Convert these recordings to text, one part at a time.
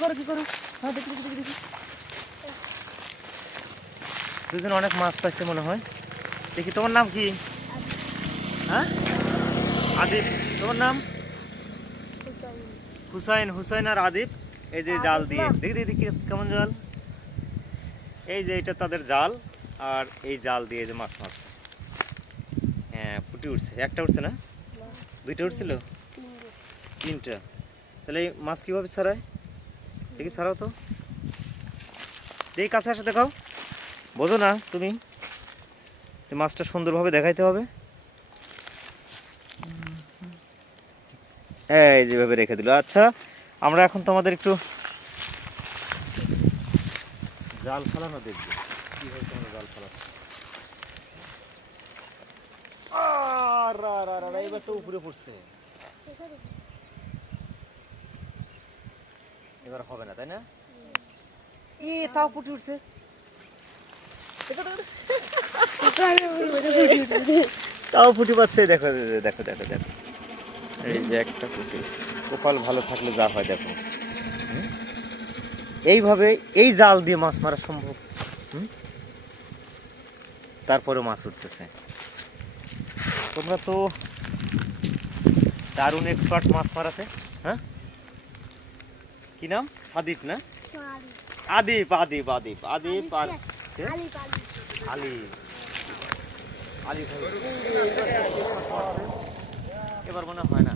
করো হ্যাঁ দেখি দেখি দেখি দুজন অনেক মাছ পাইছে মনে হয়। দেখি তোমার নাম কি? হ্যাঁ আদিপ। তোমার নাম? হুসাইন। হুসাইন আর আদিপ এই যে জাল দিয়ে দেখি দেখি দেখি কেমন জাল। এই যে এটা তাদের জাল আর এই জাল দিয়ে যে মাছ মারছে। হ্যাঁ ফুটে উঠছে। একটা উঠছে না? দুইটা উঠছিল? তিনটা। তাহলে এই মাছ কীভাবে ছাড়ায়? দেখি ছাড়াও তো দেখি কাছে আসে দেখাও। বোঝো না তুমি যে মাছটা সুন্দরভাবে দেখাইতে হবে। এই যেভাবে রেখে দিল। আচ্ছা আমরা এখন তোমাদের একটু জাল ফেলানো দেখবো কীভাবে তোমরা জাল ফেলানো। এবার তো উপরে পড়ছে। এবার হবে না তাই না? ই তাও ফুটে উঠছে। তাও ফুটে পাচ্ছে। দেখো দেখো দেখো দেখো এই যে একটা ফুটে। কপাল ভালো থাকলে যা হয় দেখো। এইভাবে এই জাল দিয়ে মাছ মারা সম্ভব। তারপরে মাছ উঠতেছে। তোমরা তো দারুণ এক্সপার্ট মাছ মারাতে। হ্যাঁ কি নাম? সাদিপ না? আদিপ আদিপ আদিপ আদিপ আর আলী। আলী এবার মনে হয় না।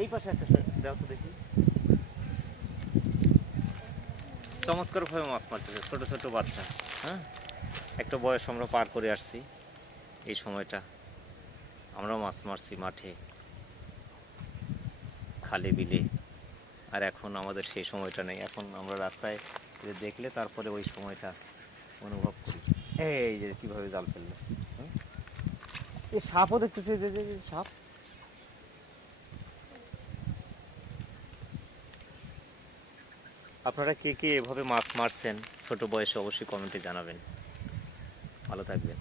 এই পাশে একটা দেখো তো দেখি। চমৎকার ভাবে মাছ মারতেছে ছোট ছোট বাচ্চা। হ্যাঁ একটা বয়স আমরা পার করে আসছি। এই সময়টা আমরাও মাছ মারছি মাঠে খালে বিলে। আর এখন আমাদের সেই সময়টা নেই। এখন আমরা রাস্তায় দেখলে তারপরে ওই সময়টা অনুভব করি। এই যে কিভাবে জাল ফেললো। এই সাপও দেখতেছে যে সাপ। আপনারা কে কে এভাবে মাছ মারছেন ছোট বয়সে অবশ্যই কমেন্টে জানাবেন। ভালো থাকবেন।